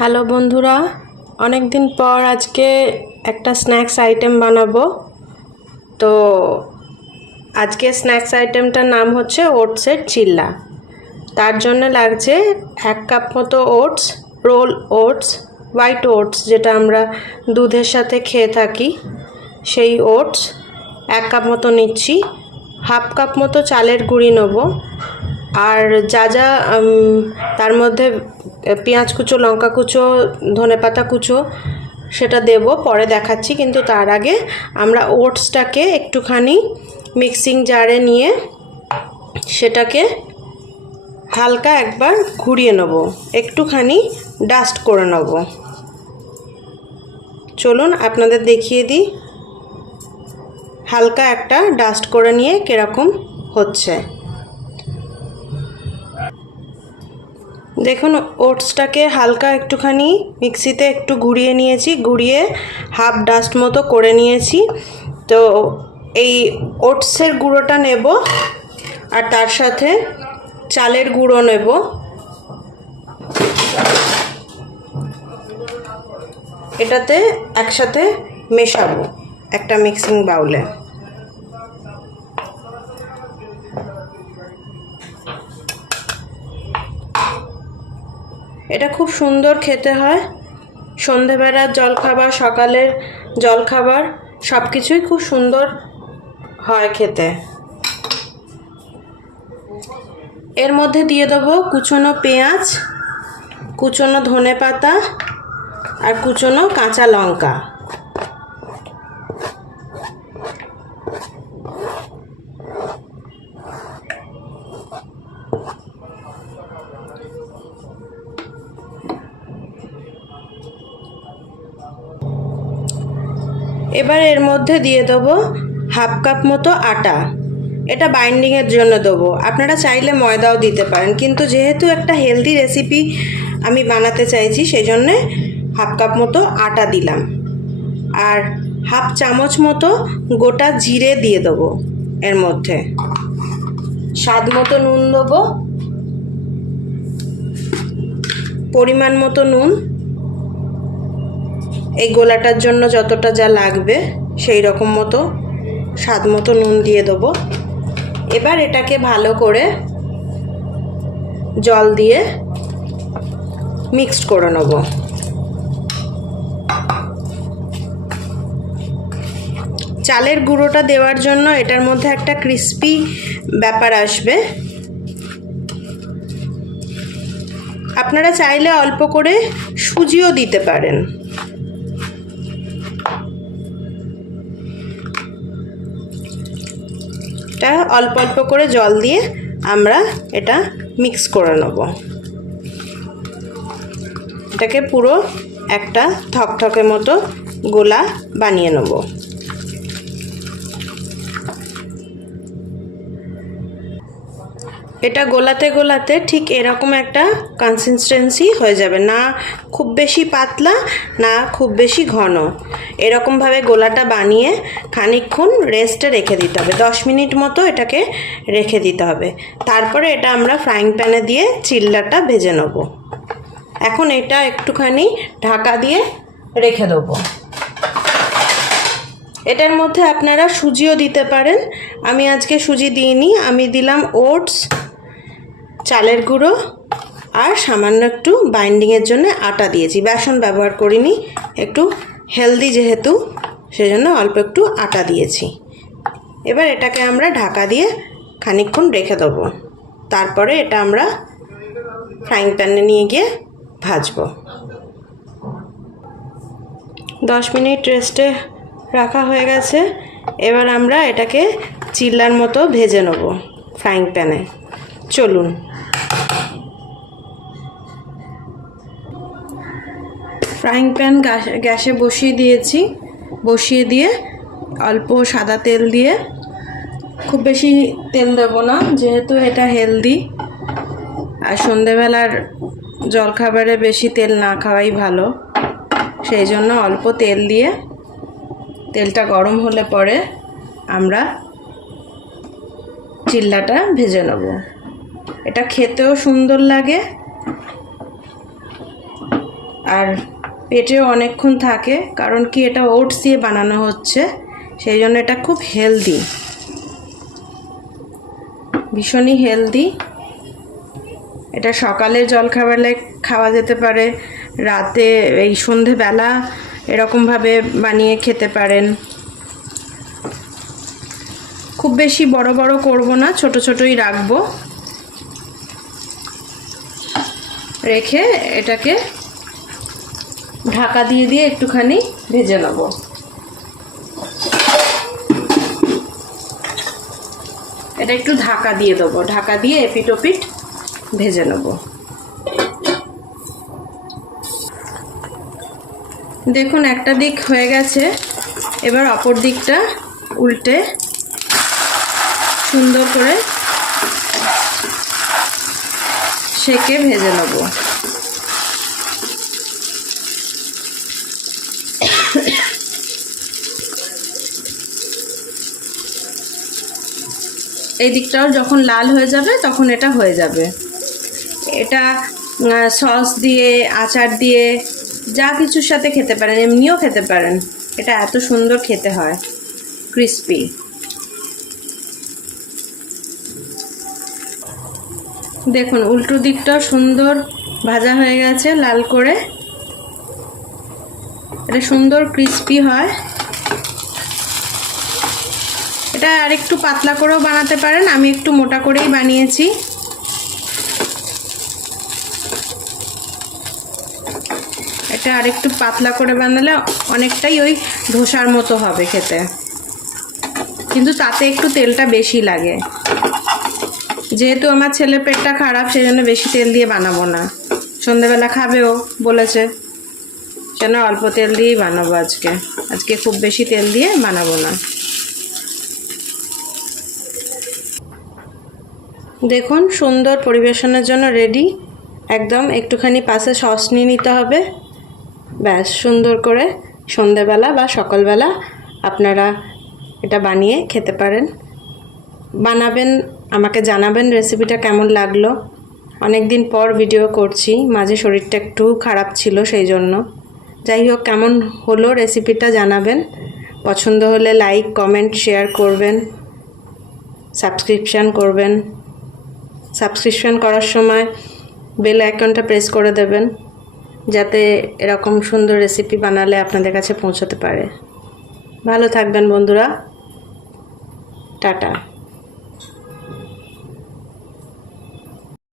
Hello বন্ধুরা, অনেক দিন পর আজকে একটা স্ন্যাক্স আইটেম বানাবো। তো আজকে স্ন্যাক্স আইটেমটার নাম হচ্ছে ওটসের চিল্লা। তার জন্য লাগছে 1 কাপ মতো oats, roll oats, white oats যেটা আমরা দুধের সাথে খেয়ে থাকি, সেই ওটস 1 কাপ মতো নিচ্ছি। হাফ কাপ মতো চালের গুঁড়ি নেব। আর যা যা তার মধ্যে পেঁয়াজ কুচো, লঙ্কা কুচো, ধনেপাতা কুচো সেটা দেব, পরে দেখাচ্ছি। কিন্তু তার আগে আমরা ওটসটাকে একটুখানি মিক্সিং জারে নিয়ে সেটাকে হালকা একবার ঘুরিয়ে নেব, একটুখানি ডাস্ট করে নেব। চলুন আপনাদের দেখিয়ে দিই হালকা একটা ডাস্ট করে নিয়ে কীরকম হচ্ছে। দেখুন, ওটসটাকে হালকা একটুখানি মিক্সিতে একটু ঘুরিয়ে নিয়েছি, ঘুরিয়ে হাফ ডাস্ট মতো করে নিয়েছি। তো এই ওটসের গুঁড়োটা নেব আর তার সাথে চালের গুঁড়ো নেব। এটাতে একসাথে মেশাবো একটা মিক্সিং বাউলে। এটা খুব সুন্দর খেতে হয়। সন্ধেবেলার জলখাবার, সকালের জলখাবার সব কিছুই খুব সুন্দর হয় খেতে। এর মধ্যে দিয়ে দেবো কুচনো পেঁয়াজ, কুচনো ধনেপাতা আর কুচনো কাঁচা লঙ্কা। এবার এর মধ্যে দিয়ে দেবো হাফ কাপ মতো আটা। এটা বাইন্ডিংয়ের জন্য দেবো, আপনারা চাইলে ময়দাও দিতে পারেন, কিন্তু যেহেতু একটা হেলদি রেসিপি আমি বানাতে চাইছি সেই জন্যে হাফ কাপ মতো আটা দিলাম। আর হাফ চামচ মতো গোটা জিরে দিয়ে দেবো এর মধ্যে। স্বাদ মতো নুন দেবো, পরিমাণ মতো নুন, এই গোলাটার জন্য যতটা যা লাগবে সেই রকম মতো স্বাদ মতো নুন দিয়ে দেবো। এবার এটাকে ভালো করে জল দিয়ে মিক্সড করে নেব। চালের গুঁড়োটা দেওয়ার জন্য এটার মধ্যে একটা ক্রিস্পি ব্যাপার আসবে। আপনারা চাইলে অল্প করে সুজিও দিতে পারেন। এটা অল্প অল্প করে জল দিয়ে আমরা এটা মিক্স করে নেব। এটাকে পুরো একটা থকথকে মতো গোলা বানিয়ে নেব। এটা গোলাতে গোলাতে ঠিক এরকম একটা কনসিস্টেন্সি হয়ে যাবে, না খুব বেশি পাতলা না খুব বেশি ঘন। এরকমভাবে গোলাটা বানিয়ে খানিকক্ষণ রেস্টে রেখে দিতে হবে, 10 মিনিট মতো এটাকে রেখে দিতে হবে। তারপরে এটা আমরা ফ্রাইং প্যানে দিয়ে চিল্লাটা ভেজে নেব। এখন এটা একটুখানি ঢাকা দিয়ে রেখে দেবো। এটার মধ্যে আপনারা সুজিও দিতে পারেন, আমি আজকে সুজি দিইনি, আমি দিলাম ওটস, চালের গুঁড়ো আর সামান্য একটু বাইন্ডিংয়ের জন্য আটা দিয়েছি, বেসন ব্যবহার করিনি, একটু হেলদি যেহেতু সেজন্য অল্প একটু আটা দিয়েছি। এবার এটাকে আমরা ঢাকা দিয়ে খানিকক্ষণ রেখে দেবো। তারপরে এটা আমরা ফ্রাইং প্যানে নিয়ে গিয়ে ভাজবো। 10 মিনিট রেস্টে রাখা হয়ে গেছে। এবার আমরা এটাকে চিল্লার মতো ভেজে নেব ফ্রাইং প্যানে। চলুন। ফ্রাইং প্যান গ্যাসে বসিয়ে দিয়েছি, বসিয়ে দিয়ে অল্প সাদা তেল দিয়ে, খুব বেশি তেল দেব না যেহেতু এটা হেলদি, আর সন্ধেবেলার জলখাবারে বেশি তেল না খাওয়াই ভালো, সেই জন্য অল্প তেল দিয়ে, তেলটা গরম হলে পরে আমরা চিল্লাটা ভেজে নেব। এটা খেতেও সুন্দর লাগে আর পেটেও অনেকক্ষণ থাকে, কারণ কি এটা ওটস দিয়ে বানানো হচ্ছে, সেই জন্য এটা খুব হেলদি, ভীষণই হেলদি। এটা সকালে জলখাবারে খাওয়া যেতে পারে, রাতে এই সন্ধেবেলা এরকমভাবে বানিয়ে খেতে পারেন। খুব বেশি বড় বড় করব না, ছোট ছোটই রাখবো। রেখে এটাকে ঢাকা দিয়ে দিয়ে একটুখানি ভেজে নেব। এটা একটু ঢাকা দিয়ে দেবো, ঢাকা দিয়ে এপিট ওপিট ভেজে নেব। দেখুন একটা দিক হয়ে গেছে, এবার অপর দিকটা উল্টে সুন্দর করে সেঁকে ভেজে নেব। এই দিকটাও যখন লাল হয়ে যাবে তখন এটা হয়ে যাবে। এটা সস দিয়ে, আচার দিয়ে, যা কিছুর সাথে খেতে পারেন, এমনিও খেতে পারেন। এটা এত সুন্দর খেতে হয়, ক্রিস্পি। দেখুন উল্টো দিকটাও সুন্দর ভাজা হয়ে গেছে লাল করে। এটা সুন্দর ক্রিস্পি হয়। এটা আর একটু পাতলা করেও বানাতে পারেন, আমি একটু মোটা করেই বানিয়েছি। এটা আর একটু পাতলা করে বানালে অনেকটাই ওই ধোসার মতো হবে খেতে, কিন্তু তাতে একটু তেলটা বেশি লাগে। যেহেতু আমার ছেলে পেটটা খারাপ, সেই জন্য বেশি তেল দিয়ে বানাবো না। সন্ধ্যেবেলা খাবেও বলেছে, যেন অল্প তেল দিয়েই বানাবো আজকে খুব বেশি তেল দিয়ে বানাবো না। দেখুন সুন্দর পরিবেশনের জন্য রেডি একদম। একটুখানি পাশে সস নিয়ে নিতে হবে, ব্যাস। সুন্দর করে সন্ধ্যেবেলা বা সকালবেলা আপনারা এটা বানিয়ে খেতে পারেন। বানাবেন, আমাকে জানাবেন রেসিপিটা কেমন লাগলো। অনেক দিন পর ভিডিও করছি, মাঝে শরীরটা একটু খারাপ ছিল সেই জন্য। যাই হোক, কেমন হলো রেসিপিটা জানাবেন। পছন্দ হলে লাইক, কমেন্ট, শেয়ার করবেন, সাবস্ক্রিপশান করবেন। সাবস্ক্রিপশান করার সময় বেল আইকনটা প্রেস করে দেবেন, যাতে এরকম সুন্দর রেসিপি বানালে আপনাদের কাছে পৌঁছতে পারে। ভালো থাকবেন বন্ধুরা, টাটা।